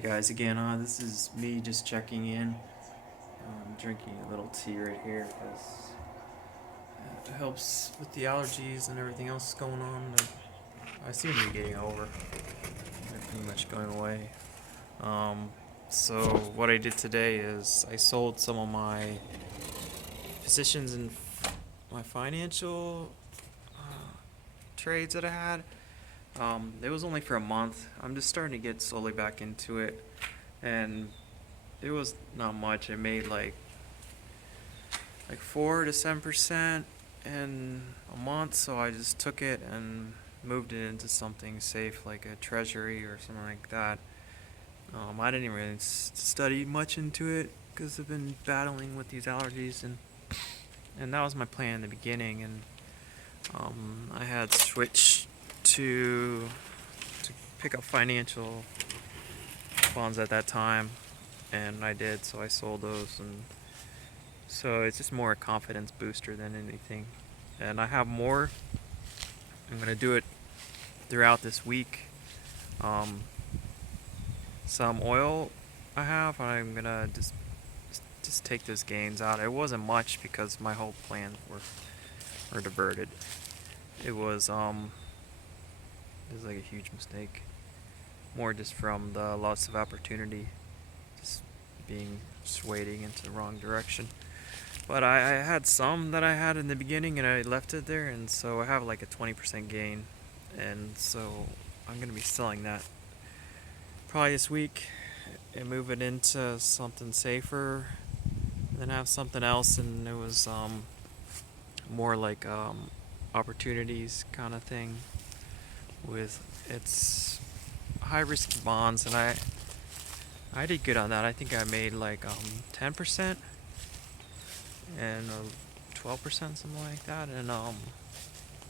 Hey guys, again, this is me just checking in. I'm drinking a little tea right here because it helps with the allergies and everything else going on. I seem to be getting over. They're pretty much going away. Um, so what I did today is I sold some of my positions in my financial trades that I had. It was only for a month. I'm just starting to get slowly back into it, and it was not much. I made like 4 to 7% in a month, so I just took it and moved it into something safe like a treasury or something like that. I didn't really study much into it because I've been battling with these allergies, and that was my plan in the beginning. And I had switched to pick up financial bonds at that time, and I did. So I sold those, and so it's just more a confidence booster than anything. And I have more. I'm gonna do it throughout this week. Um, some oil I have. I'm gonna just take those gains out. It wasn't much because my whole plans were diverted. It was it was like a huge mistake. More just from the loss of opportunity, just being swayed into the wrong direction. But I had some that I had in the beginning and I left it there, and so I have like a 20% gain. And so I'm going to be selling that probably this week and move it into something safer, and then have something else. And it was more like opportunities kind of thing with its high risk bonds, and I did good on that. I think I made like 10% and 12%, something like that, in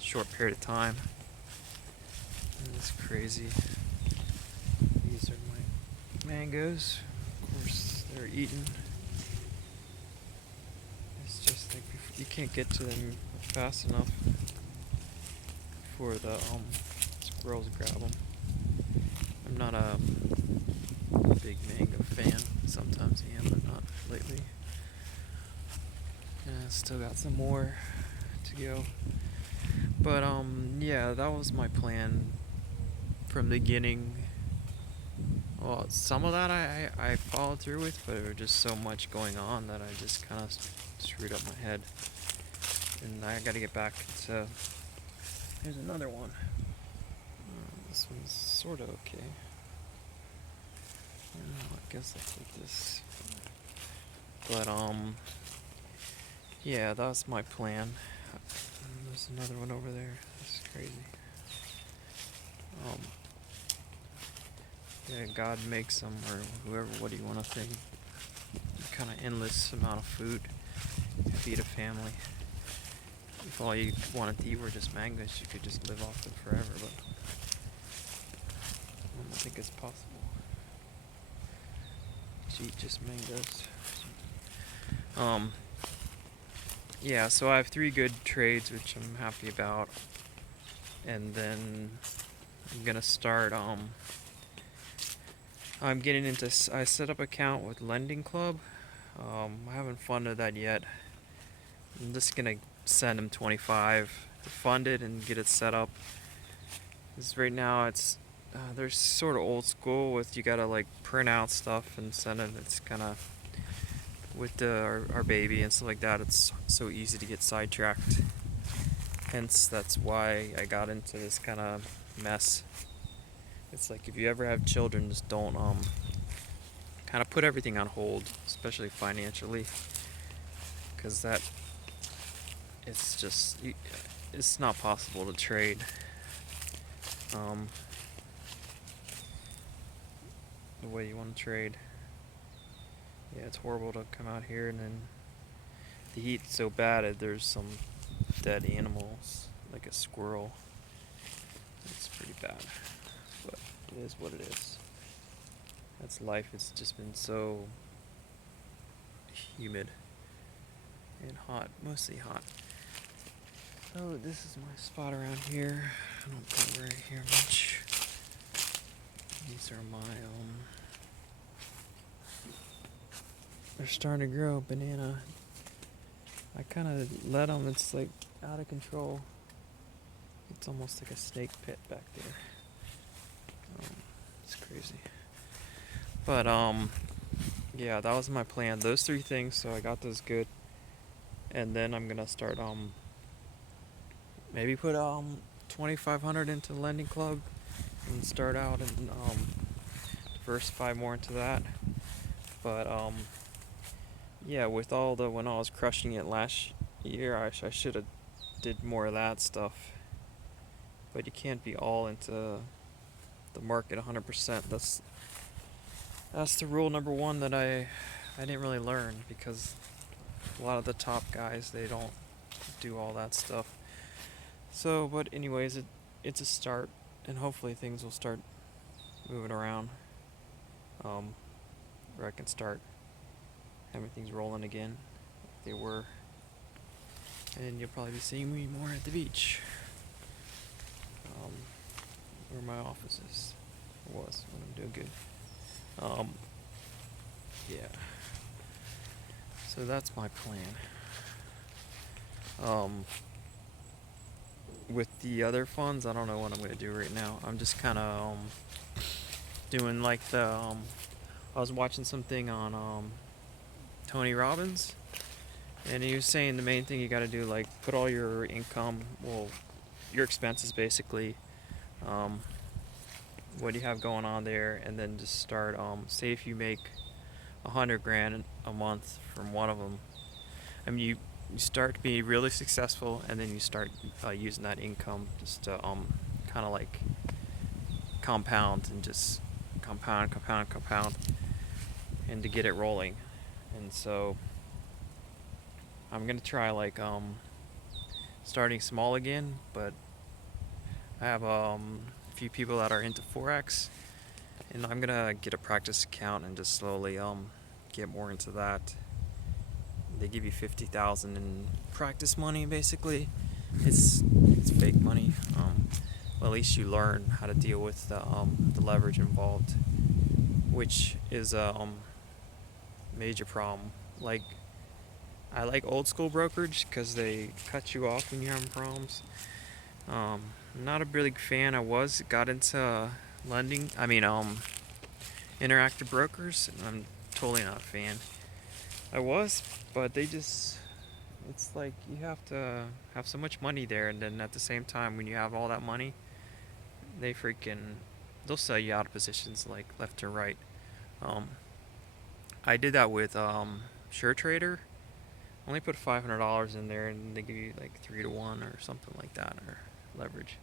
short period of time. And it's crazy. These are my mangoes. Of course, they're eaten. It's just like you can't get to them fast enough before the squirrels grab them. I'm not a big mango fan. Sometimes I am, but not lately. And I still got some more to go. But yeah, that was my plan from the beginning. Well, some of that I followed through with, but there was just so much going on that I just kind of screwed up my head. And I got to get back to. Here's another one. This one's sort of okay. I guess I'll take this. But yeah, that's my plan. There's another one over there. This is crazy. Um, yeah, God makes them, or whoever. What do you want to think? Kind of endless amount of food to feed a family. If all you wanted to eat were just mangoes, you could just live off them forever. But I don't think it's possible to eat just mangoes. Um, yeah, so I have 3 good trades, which I'm happy about, and then I'm gonna start. I'm getting into. I set up an account with Lending Club. I haven't funded that yet. I'm just gonna send them 25 to fund it and get it set up. Because right now they're sort of old school with you gotta like print out stuff and send it. It's kind of with our baby and stuff like that. It's so easy to get sidetracked. Hence, that's why I got into this kind of mess. It's like if you ever have children, just don't kind of put everything on hold, especially financially, because that it's just it's not possible to trade. Um, the way you want to trade. Yeah, it's horrible to come out here and then the heat's so bad that there's some dead animals, like a squirrel. It's pretty bad, but it is what it is. That's life. It's just been so humid and hot, mostly hot. So this is my spot around here. I don't go right here much. These are my they're starting to grow. Banana. I kind of let them. It's like out of control. It's almost like a snake pit back there. It's crazy. But yeah, that was my plan. Those three things. So I got those good, and then I'm gonna start maybe put 2,500 into the lending club and start out and diversify more into that. But yeah, with all the when I was crushing it last year, I should have did more of that stuff. But you can't be all into the market 100%. That's the rule number one that I didn't really learn, because a lot of the top guys, they don't do all that stuff. So, but anyways, it's a start, and hopefully things will start moving around, where I can start having things rolling again like they were, and you'll probably be seeing me more at the beach, where my office is, was when I'm doing good. Yeah. So that's my plan. With the other funds, I don't know what I'm gonna do right now. I'm just kind of doing like the. I was watching something on Tony Robbins, and he was saying the main thing you got to do, like, put all your income, well, your expenses basically, what you have going on there, and then just start. Say if you make 100 grand a month from one of them. I mean, you start to be really successful, and then you start using that income just to kind of like compound, and just compound, and to get it rolling. And so I'm gonna try like starting small again, but I have a few people that are into Forex, and I'm gonna get a practice account and just slowly get more into that. They give you 50,000 in practice money. Basically, it's fake money. Well, at least you learn how to deal with the leverage involved, which is a major problem. Like, I like old school brokerage because they cut you off when you're having problems. Not a big fan. Got into lending. I mean, interactive brokers. I'm totally not a fan. I was, but it's like you have to have so much money there, and then at the same time, when you have all that money, they'll sell you out of positions like left and right. I did that with SureTrader. Only put $500 in there, and they give you like 3-to-1 or something like that, or leverage,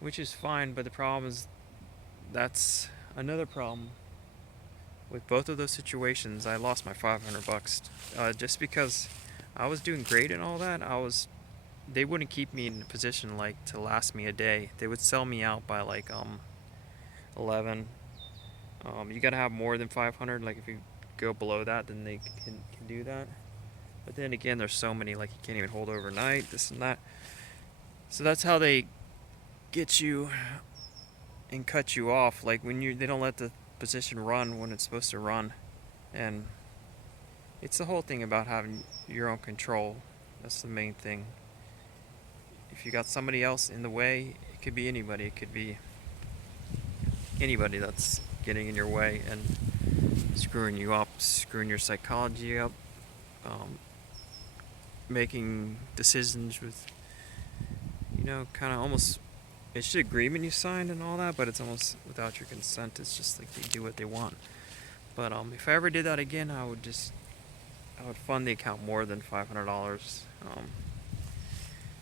which is fine. But the problem is, that's another problem. With both of those situations, I lost my $500 just because I was doing great and all that. They wouldn't keep me in a position like to last me a day. They would sell me out by like 11. You gotta have more than 500. Like if you go below that, then they can do that. But then again, there's so many, like you can't even hold overnight, this and that. So that's how they get you and cut you off. Like they don't let the position run when it's supposed to run, and it's the whole thing about having your own control. That's the main thing. If you got somebody else in the way, it could be anybody. It could be anybody that's getting in your way and screwing you up, screwing your psychology up, making decisions with, kind of almost, it's the agreement you signed and all that, but it's almost without your consent. It's just like they do what they want. But if I ever did that again, I would fund the account more than $500,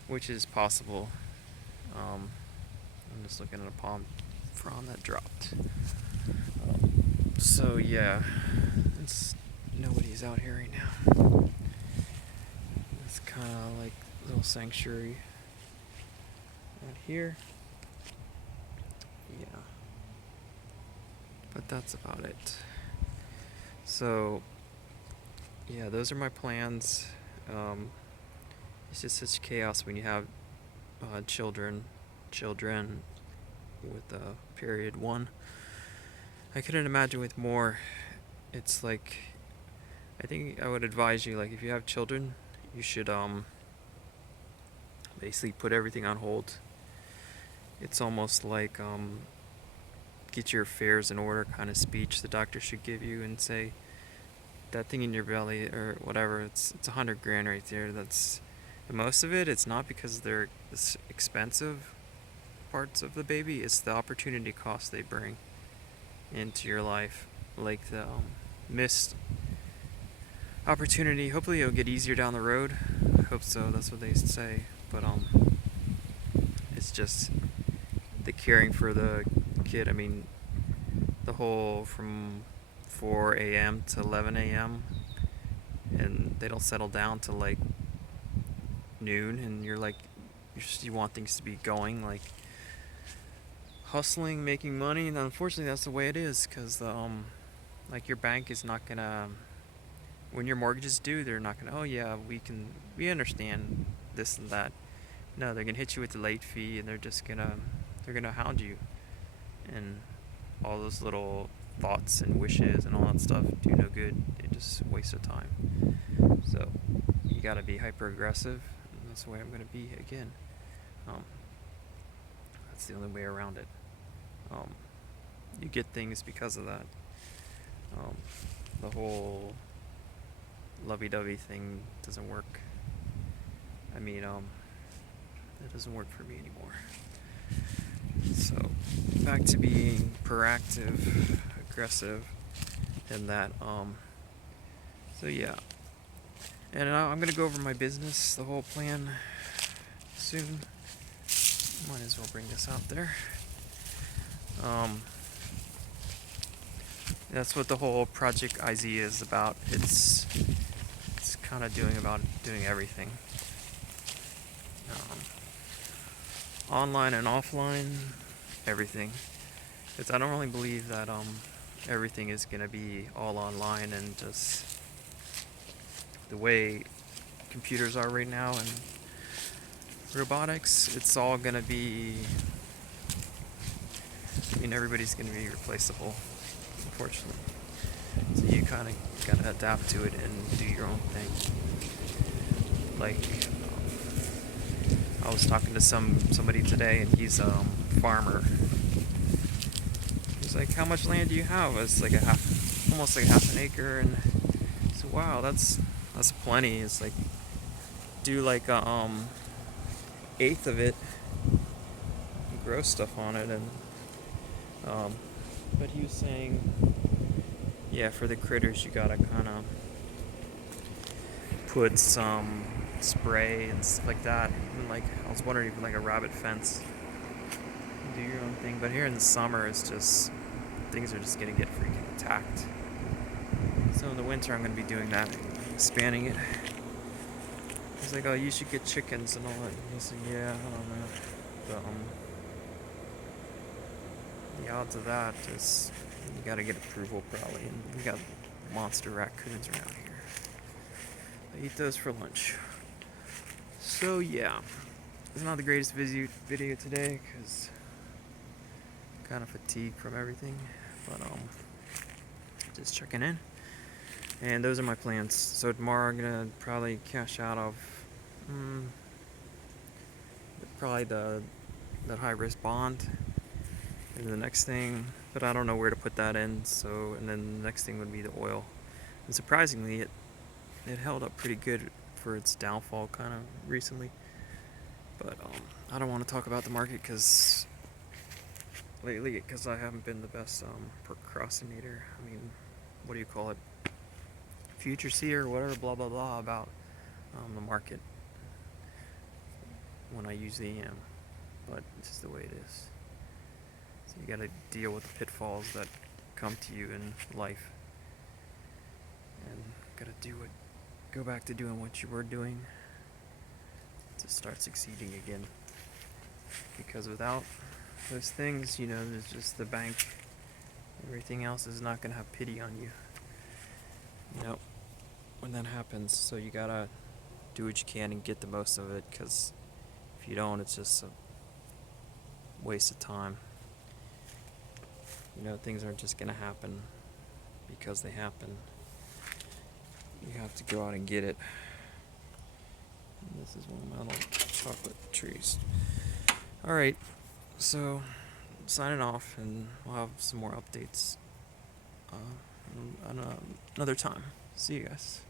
which is possible. I'm just looking at a palm frond that dropped. So yeah, nobody's out here right now. It's kind of like a little sanctuary out here. Yeah, but that's about it. So yeah, those are my plans. It's just such chaos when you have children with period one. I couldn't imagine with more. It's like I think I would advise you, like, if you have children, you should basically put everything on hold. It's almost like get your affairs in order kind of speech the doctor should give you, and say that thing in your belly or whatever, it's 100 grand right there. That's, and most of it, it's not because they're expensive parts of the baby, it's the opportunity cost they bring into your life, like the missed opportunity. Hopefully it'll get easier down the road. I hope so. That's what they say. But it's just the caring for the kid. I mean, the whole from 4 a.m. to 11 a.m. and they don't settle down till like noon, and you're like, you want things to be going, like hustling, making money, and unfortunately that's the way it is, because like your bank is not gonna, when your mortgage is due, they're not gonna, oh yeah, we understand this and that. No, they're gonna hit you with the late fee, and they're gonna hound you, and all those little thoughts and wishes and all that stuff do no good. They just waste of time. So you gotta be hyper aggressive, and that's the way I'm gonna be again. Um, that's the only way around it. Um, you get things because of that. Um, the whole lovey-dovey thing doesn't work. I mean, it doesn't work for me anymore. So back to being proactive, aggressive, and that. So yeah, and I'm gonna go over my business, the whole plan, soon. Might as well bring this out there. That's what the whole Project IZ is about. It's kind of doing everything, online and offline, everything. Because I don't really believe that everything is gonna be all online, and just the way computers are right now and robotics, it's all gonna be. I mean, everybody's gonna be replaceable, unfortunately. So you kind of gotta adapt to it and do your own thing. Like, I was talking to somebody today, and he's a farmer. He's like, "How much land do you have?" It's like almost like half an acre, and so wow, that's plenty. It's like, do like a eighth of it, grow stuff on it, and but he was saying, yeah, for the critters you gotta kind of put some spray and stuff like that. And like, I was wondering, even like a rabbit fence, do your own thing. But here in the summer, it's just, things are just gonna get freaking attacked. So in the winter, I'm gonna be doing that, expanding it. He's like, "Oh, you should get chickens and all that." And he said, "Yeah, I don't know, but the odds of that is, you gotta get approval probably, and we got monster raccoons around here. I eat those for lunch." So yeah, it's not the greatest video today, because I'm kind of fatigued from everything, but just checking in. And those are my plans. So tomorrow I'm gonna probably cash out of probably that high risk bond. And the next thing, but I don't know where to put that in. So, and then the next thing would be the oil. And surprisingly, it held up pretty good for its downfall kind of recently. But I don't want to talk about the market because I haven't been the best procrastinator. I mean, what do you call it? Future seer or whatever, blah blah blah, about the market, when I usually am. But it's just the way it is. So you gotta deal with the pitfalls that come to you in life, and go back to doing what you were doing to start succeeding again. Because without those things, there's just the bank. Everything else is not gonna have pity on you. When that happens, so you gotta do what you can and get the most of it, because if you don't, it's just a waste of time. Things aren't just gonna happen because they happen. you have to go out and get it. And this is one of my little chocolate trees. Alright, so signing off, and we'll have some more updates another time. See you guys.